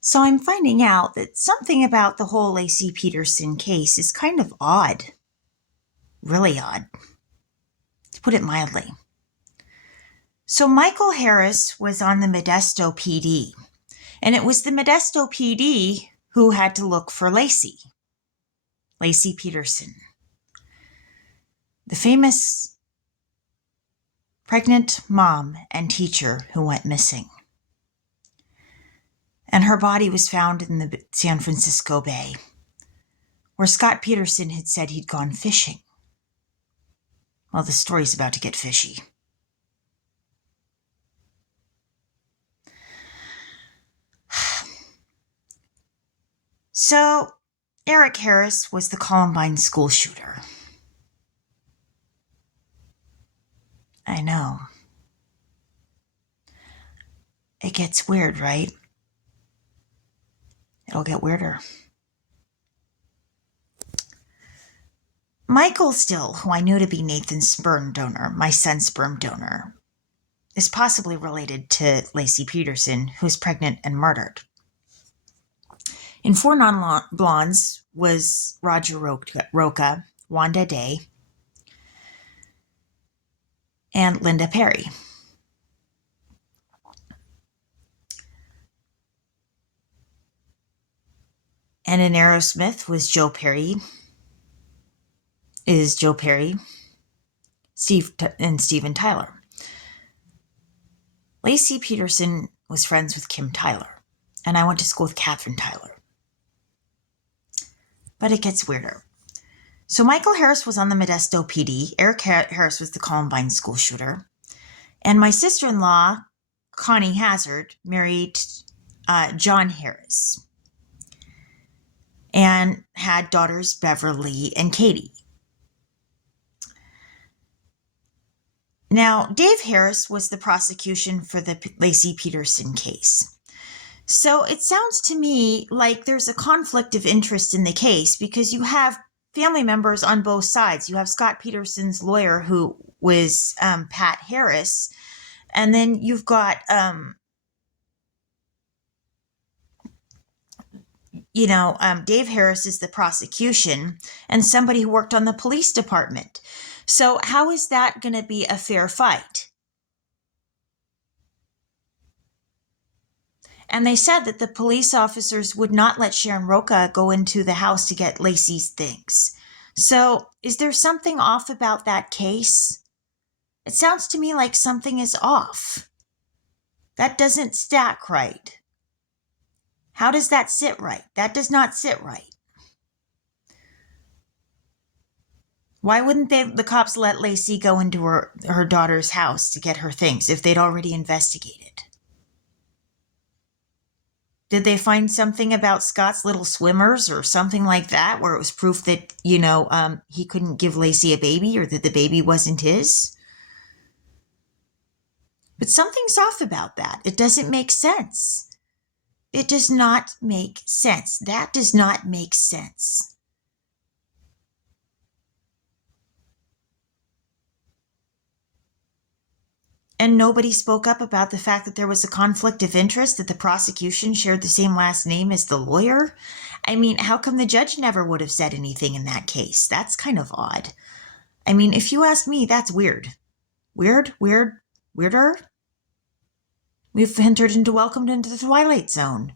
So I'm finding out that something about the whole Lacy Peterson case is kind of odd. Really odd, to put it mildly. So Michael Harris was on the Modesto PD, and it was the Modesto PD who had to look for Lacy Peterson, the famous pregnant mom and teacher who went missing. And her body was found in the San Francisco Bay, where Scott Peterson had said he'd gone fishing. Well, the story's about to get fishy. So, Eric Harris was the Columbine school shooter. I know. It gets weird, right? It'll get weirder. Michael Still, who I knew to be Nathan's sperm donor, my son's sperm donor, is possibly related to Lacy Peterson, who's pregnant and murdered. In Four Non-Blondes was Roger Roca, Wanda Day, and Linda Perry. And in Aerosmith was Joe Perry, and Steven Tyler. Lacy Peterson was friends with Kim Tyler, and I went to school with Catherine Tyler. But it gets weirder. So Michael Harris was on the Modesto PD. Eric Harris was the Columbine school shooter. And my sister-in-law, Connie Hazzard, married John Harris and had daughters Beverly and Katie. Now, Dave Harris was the prosecution for the Lacy Peterson case. So it sounds to me like there's a conflict of interest in the case because you have family members on both sides. You have Scott Peterson's lawyer, who was Pat Harris, and then you've got, Dave Harris is the prosecution and somebody who worked on the police department. So how is that going to be a fair fight? And they said that the police officers would not let Sharon Roca go into the house to get Lacy's things. So is there something off about that case? It sounds to me like something is off. That doesn't stack right. How does that sit right? That does not sit right. Why wouldn't the cops let Lacy go into her daughter's house to get her things if they'd already investigated? Did they find something about Scott's little swimmers or something like that where it was proof that, he couldn't give Lacy a baby or that the baby wasn't his? But something's off about that. It doesn't make sense. It does not make sense. That does not make sense. And nobody spoke up about the fact that there was a conflict of interest, that the prosecution shared the same last name as the lawyer. I mean, how come the judge never would have said anything in that case? That's kind of odd. I mean, if you ask me, that's weird. Weirder? We've welcomed into the Twilight Zone.